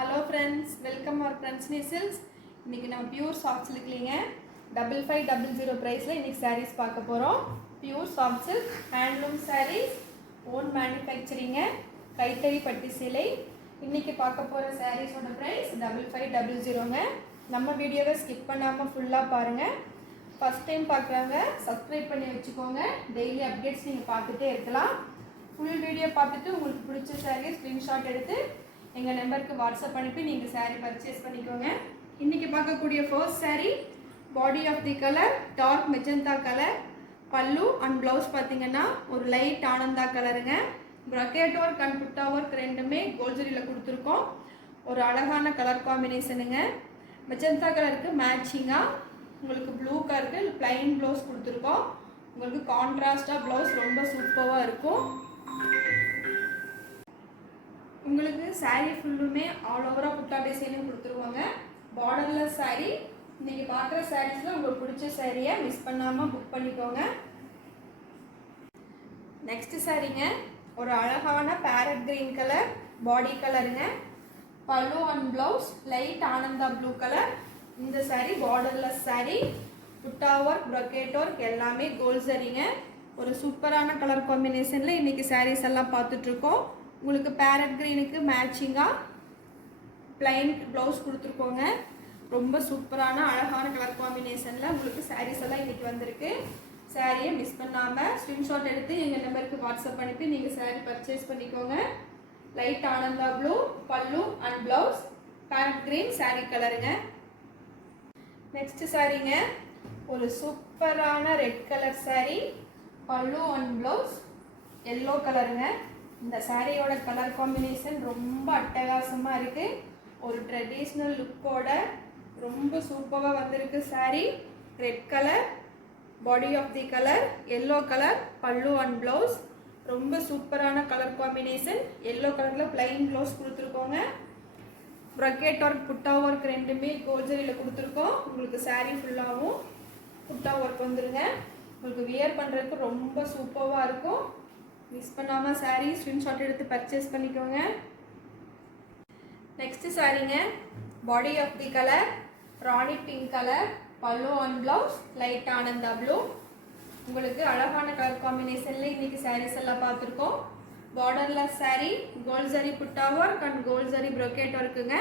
Hello friends, welcome our friends silks. இன்றைக்கி நம்ம pure soft சில்க்லிங்க 5500 ப்ரைஸில் இன்றைக்கி சாரீஸ் பார்க்க போகிறோம். Pure soft silk handloom saris, own மேனுஃபேக்சரிங்க, கைத்தறி பட்டு சேலை. இன்றைக்கி பார்க்க போகிற சாரீஸோட ப்ரைஸ் 5500ங்க. நம்ம வீடியோவை ஸ்கிப் பண்ணாமல் ஃபுல்லாக பாருங்கள். ஃபஸ்ட் டைம் பார்க்குறவங்க சப்ஸ்கிரைப் பண்ணி வச்சுக்கோங்க. டெய்லி அப்டேட்ஸ் நீங்கள் பார்த்துட்டே இருக்கலாம். ஃபுல் வீடியோ பார்த்துட்டு உங்களுக்கு பிடிச்ச சாரியை ஸ்க்ரீன்ஷாட் எடுத்து எங்கள் நம்பருக்கு வாட்ஸ்அப் அனுப்பி நீங்கள் சாரீ பர்ச்சேஸ் பண்ணிக்கோங்க. இன்றைக்கி பார்க்கக்கூடிய first sari body of the colour dark magenta colour. பல்லு அண்ட் ப்ளவுஸ் பார்த்தீங்கன்னா ஒரு லைட் ஆனந்தா கலருங்க. ப்ரக்கெட் ஒர்க் அண்ட் புட்டா ஒர்க் ரெண்டுமே கோல்ஜரியில் கொடுத்துருக்கோம். ஒரு அழகான கலர் காம்பினேஷனுங்க. மெஜந்தா கலருக்கு மேட்சிங்காக உங்களுக்கு ப்ளூ கலருக்கு ப்ளைன் ப்ளவுஸ் கொடுத்துருக்கோம். உங்களுக்கு கான்ட்ராஸ்டாக ப்ளவுஸ் ரொம்ப சூப்பராக இருக்கும். உங்களுக்கு சாரீ ஃபுல்லுமே ஆல் ஓவராக புட்டா டிசைனும் கொடுத்துருவாங்க. பார்டர்லெஸ் சாரீ. இன்றைக்கி பார்க்குற சாரீஸில் உங்களுக்கு பிடிச்ச சாரியை மிஸ் பண்ணாமல் புக் பண்ணிக்கோங்க. நெக்ஸ்ட் சாரீங்க ஒரு அழகான பேரட் கிரீன் கலர் பாடி கலருங்க. Pallu and blouse light Ananda blue colour. இந்த சாரீ பார்டர்லெஸ் சாரீ. புட்டா ஒர்க் ப்ரக்கெட் ஒர்க் எல்லாமே கோல்ட் சரிங்க. ஒரு சூப்பரான கலர் காம்பினேஷனில் இன்றைக்கி சாரீஸ் எல்லாம் பார்த்துட்ருக்கோம். உங்களுக்கு பேரட் க்ரீனுக்கு மேட்சிங்காக ப்ளைன் ப்ளவுஸ் கொடுத்துருக்கோங்க. ரொம்ப சூப்பரான அழகான கலர் காம்பினேஷனில் உங்களுக்கு சாரீஸ் எல்லாம் இன்றைக்கி வந்திருக்கு. சாரியை மிஸ் பண்ணாமல் ஸ்க்ரீன்ஷாட் எடுத்து எங்கள் நம்பருக்கு வாட்ஸ்அப் அனுப்பி நீங்கள் சாரீ பர்ச்சேஸ் பண்ணிக்கோங்க. லைட் ஆனந்தா ப்ளூ பல்லு and blouse, farad green sari கலருங்க. நெக்ஸ்ட் சாரீங்க ஒரு சூப்பரான ரெட் கலர் சாரீ. பல்லு அண்ட் ப்ளவுஸ் எல்லோ கலருங்க. இந்த சாரியோட கலர் காம்பினேஷன் ரொம்ப அட்டகாசமாக இருக்குது. ஒரு ட்ரெடிஷ்னல் லுக்கோட ரொம்ப சூப்பராக வந்திருக்கு sari. Red colour body of the colour, yellow colour பல்லு அண்ட் ப்ளவுஸ். ரொம்ப சூப்பரான கலர் காம்பினேஷன். எல்லோ கலரில் ப்ளைன் ப்ளவுஸ் கொடுத்துருக்கோங்க. ப்ரக்கெட் ஒர்க் புட்டா ஒர்க் ரெண்டுமே கோல்ஜரியில் கொடுத்துருக்கோம். உங்களுக்கு சாரீ ஃபுல்லாகவும் புட்டா ஒர்க் வந்துடுங்க. உங்களுக்கு வியர் பண்ணுறதுக்கு ரொம்ப சூப்பராக இருக்கும். மிஸ் பண்ணாமல் சாரீ ஸ்க்ரீன்ஷாட் எடுத்து பர்ச்சேஸ் பண்ணிக்கோங்க. நெக்ஸ்ட் சாரீங்க body of the colour Rani pink colour. பல்லு and blouse light Ananda blue. உங்களுக்கு அழகான கலர் காம்பினேஷனில் இன்றைக்கி சாரீஸ் எல்லாம் பார்த்துருக்கோம். பார்டர்லெஸ் சாரீ, கோல்ட் ஜரி புட்டா work and gold zari brocade ஒர்க்குங்க.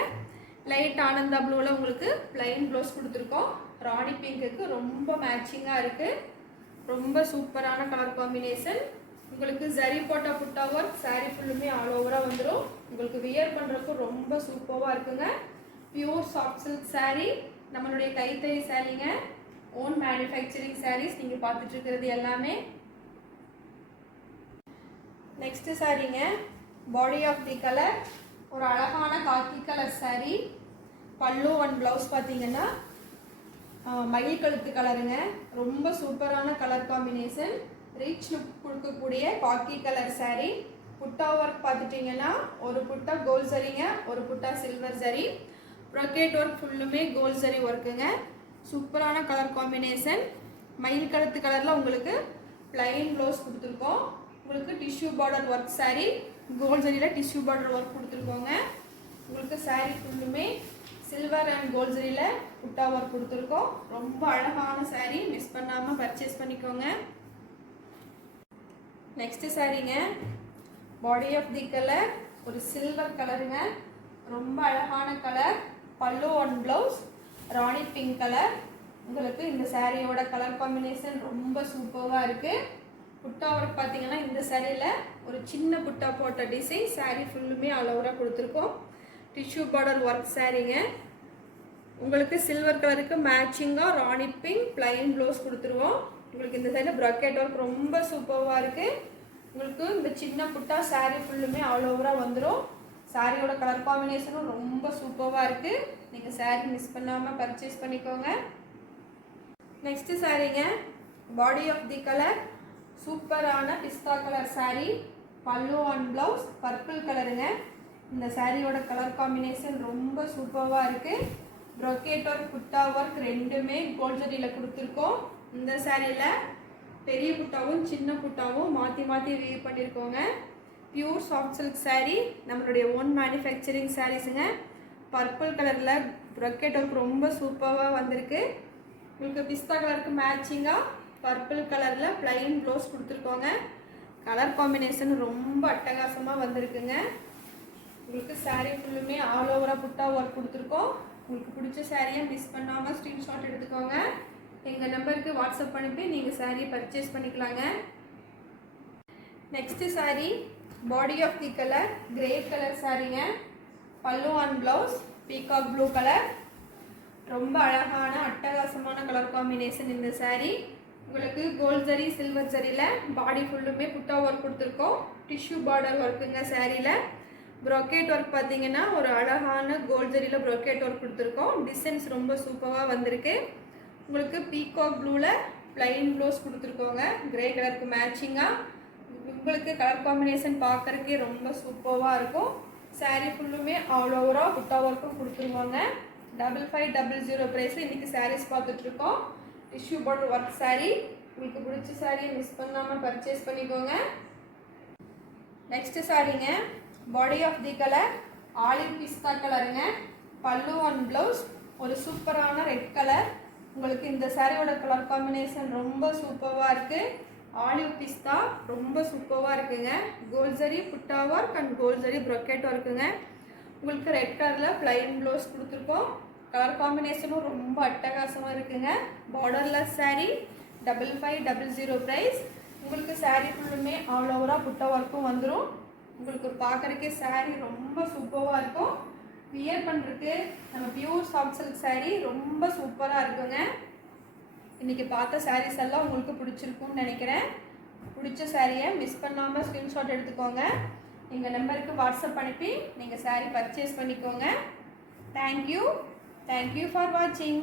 லைட் ஆனந்தா ப்ளூவில் உங்களுக்கு ப்ளைன் ப்ளவுஸ் கொடுத்துருக்கோம். ராணி பிங்க்குக்கு ரொம்ப மேட்சிங்காக இருக்குது. ரொம்ப சூப்பரான கலர் காம்பினேஷன். உங்களுக்கு ஜரி போட்ட புட்டா ஒர்க் சாரீ ஃபுல்லுமே ஆல் ஓவராக வந்துடும். உங்களுக்கு வியர் பண்ணுறதுக்கு ரொம்ப சூப்பராக இருக்குங்க. பியூர் சாஃப்ட் சில்க் சாரீ, நம்மளுடைய கைத்தறி சாரீங்க. ஓன் மேனுஃபேக்சரிங் சாரீஸ் நீங்கள் பார்த்துட்ருக்கிறது எல்லாமே. நெக்ஸ்ட் சாரீங்க பாடி ஆஃப் தி கலர் ஒரு அழகான காக்கி கலர் சாரீ. பல்லு அண்ட் ப்ளவுஸ் பார்த்தீங்கன்னா மயில் கழுத்து கலருங்க. ரொம்ப சூப்பரான கலர் காம்பினேஷன். ரிச் லுக் கொடுக்கக்கூடிய காக்கி கலர் சாரீ. புட்டா ஒர்க் பார்த்துட்டிங்கன்னா ஒரு புட்டா கோல்ட் சரிங்க, ஒரு புட்டா சில்வர் சரி. ப்ரொக்கெட் ஒர்க் ஃபுல்லுமே கோல்ட் சரி ஒர்க்குங்க. சூப்பரான கலர் காம்பினேஷன். மயில் கழுத்து கலரில் உங்களுக்கு ப்ளைன் ப்ளவுஸ் கொடுத்துருக்கோம். உங்களுக்கு tissue border work sari. Gold சரியில் டிஷ்யூ பார்டர் ஒர்க் கொடுத்துருக்கோங்க. உங்களுக்கு சாரீ ஃபுல்லுமே சில்வர் அண்ட் கோல்ட் சரியில் புட்டா ஒர்க் கொடுத்துருக்கோம். ரொம்ப அழகான சாரீ. மிஸ் பண்ணாமல் பர்ச்சேஸ் பண்ணிக்கோங்க. நெக்ஸ்ட் சாரீங்க பாடி ஆஃப் தி கலர் ஒரு சில்வர் கலருங்க. ரொம்ப அழகான கலர். பல்லு and blouse Rani pink colour. உங்களுக்கு இந்த சாரியோட கலர் காம்பினேஷன் ரொம்ப சூப்பராக இருக்குது. புட்டா ஒர்க் பார்த்தீங்கன்னா இந்த சாரியில் ஒரு சின்ன புட்டா போட்ட டிசைன் சாரீ ஃபுல்லுமே ஆல் ஓவராக கொடுத்துருக்கோம். டிஷ்யூ பார்டர் ஒர்க் சாரீங்க. உங்களுக்கு சில்வர் கலருக்கு மேட்சிங்காக ராணி பிங்க் ப்ளைன் ப்ளவுஸ் கொடுத்துருவோம். உங்களுக்கு இந்த சைடில் ப்ரக்கெட் ஒர்க் ரொம்ப சூப்பராக இருக்குது. உங்களுக்கு இந்த சின்ன புட்டா சாரீ ஃபுல்லுமே ஆல் ஓவராக வந்துடும். சாரியோட கலர் காம்பினேஷனும் ரொம்ப சூப்பராக இருக்குது. நீங்கள் சாரீ மிஸ் பண்ணாமல் பர்ச்சேஸ் பண்ணிக்கோங்க. நெக்ஸ்ட் சாரீங்க பாடி ஆஃப் தி கலர் சூப்பரான பிஸ்தா கலர் சாரீ. பல்லு அண்ட் ப்ளவுஸ் பர்பிள் கலருங்க. இந்த சாரியோட கலர் காம்பினேஷன் ரொம்ப சூப்பராக இருக்குது. ப்ரொக்கெட் ஒர்க் புட்டா ஒர்க் ரெண்டுமே கோல்ட் ஜரியில் கொடுத்துருக்கோம். இந்த சாரியில் பெரிய புட்டாவும் சின்ன புட்டாவும் மாற்றி மாற்றி வீவ் பண்ணியிருக்கோங்க. பியூர் சாஃப்ட் சில்க் சாரீ, நம்மளுடைய ஓன் மேனுஃபேக்சரிங் சாரீஸுங்க. பர்பிள் கலரில் ப்ரொக்கேட் ஒர்க் ரொம்ப சூப்பராக வந்திருக்கு. உங்களுக்கு பிஸ்தா கலருக்கு மேட்சிங்காக பர்பிள் கலரில் ப்ளைன் ப்ளவுஸ் கொடுத்துருக்கோங்க. கலர் காம்பினேஷன் ரொம்ப அட்டகாசமாக வந்திருக்குங்க. உங்களுக்கு சாரீ ஃபுல்லுமே ஆல் ஓவராக புட்டா ஒர்க் கொடுத்துருக்கோம். உங்களுக்கு பிடிச்ச சாரியை மிஸ் பண்ணாமல் ஸ்க்ரீன்ஷாட் எடுத்துக்கோங்க. எங்கள் நம்பருக்கு வாட்ஸ்அப் அனுப்பி நீங்கள் சாரீ பர்ச்சேஸ் பண்ணிக்கலாங்க. Next sari body of the colour grey colour சாரீங்க. Pallu and blouse peacock blue colour. ரொம்ப அழகான அட்டகாசமான கலர் காம்பினேஷன் இந்த சாரீ. உங்களுக்கு கோல்ட் ஜரி சில்வர் ஜரியில் பாடி ஃபுல்லுமே புட்டா ஒர்க் கொடுத்துருக்கோம். டிஷ்யூ பார்டர் ஒர்க்குங்க சாரியில். ப்ரொக்கேட் ஒர்க் பார்த்தீங்கன்னா ஒரு அழகான கோல்ட் ஜரியில் ப்ரொக்கேட் ஒர்க் கொடுத்துருக்கோம். டிசைன்ஸ் ரொம்ப சூப்பராக வந்திருக்கு. உங்களுக்கு பீகாக் ப்ளூவில் ப்ளைன் ப்ளவுஸ் கொடுத்துருக்கோங்க. கிரே கலருக்கு மேட்சிங்காக உங்களுக்கு கலர் காம்பினேஷன் பார்க்குறக்கே ரொம்ப சூப்பராக இருக்கும். சாரீ ஃபுல்லுமே ஆல் ஓவராக புட்டா ஒர்க்கும் கொடுத்துருவாங்க. 5500 ப்ரைஸில் இன்றைக்கி சாரீஸ் பார்த்துட்ருக்கோம். Tissue border work sari. உங்களுக்கு பிடிச்ச சாரியை மிஸ் பண்ணாமல் பர்ச்சேஸ் பண்ணிக்கோங்க. நெக்ஸ்ட்டு சாரீங்க body of the colour olive பிஸ்தா கலருங்க. பல்லு அண்ட் ப்ளவுஸ் ஒரு சூப்பரான ரெட் கலர். உங்களுக்கு இந்த சாரியோட கலர் காம்பினேஷன் ரொம்ப சூப்பராக இருக்குது. ஆலிவ் பிஸ்தா ரொம்ப சூப்பராக இருக்குங்க. கோல்ட் ஜரி புட்டா work and gold zari brocade ஒர்க்குங்க. உங்களுக்கு ரெட் கலரில் ப்ளைன் ப்ளவுஸ் கொடுத்துருக்கோம். கலர் காம்பினேஷனும் ரொம்ப அட்டகாசமாக இருக்குங்க. Borderless sari 5500 price. உங்களுக்கு சாரீ ஃபுல்லுமே ஆல் ஓவராக புட்டா ஒர்க்கும் வந்துடும். உங்களுக்கு பார்க்குறக்கே சாரீ ரொம்ப சூப்பராக இருக்கும். வியர் பண்ணுறதுக்கு நம்ம பியூர் சாஃப்ட் சில்க் சாரீ ரொம்ப சூப்பராக இருக்குங்க. இன்றைக்கி பார்த்த சாரீஸ் எல்லாம் உங்களுக்கு பிடிச்சிருக்கும்னு நினைக்கிறேன். பிடிச்ச சாரியை மிஸ் பண்ணாமல் ஸ்க்ரீன்ஷாட் எடுத்துக்கோங்க. எங்கள் நம்பருக்கு வாட்ஸ்அப் அனுப்பி நீங்கள் சாரீ பர்ச்சேஸ் பண்ணிக்கோங்க. தேங்க்யூ ஃபார் வாட்சிங்.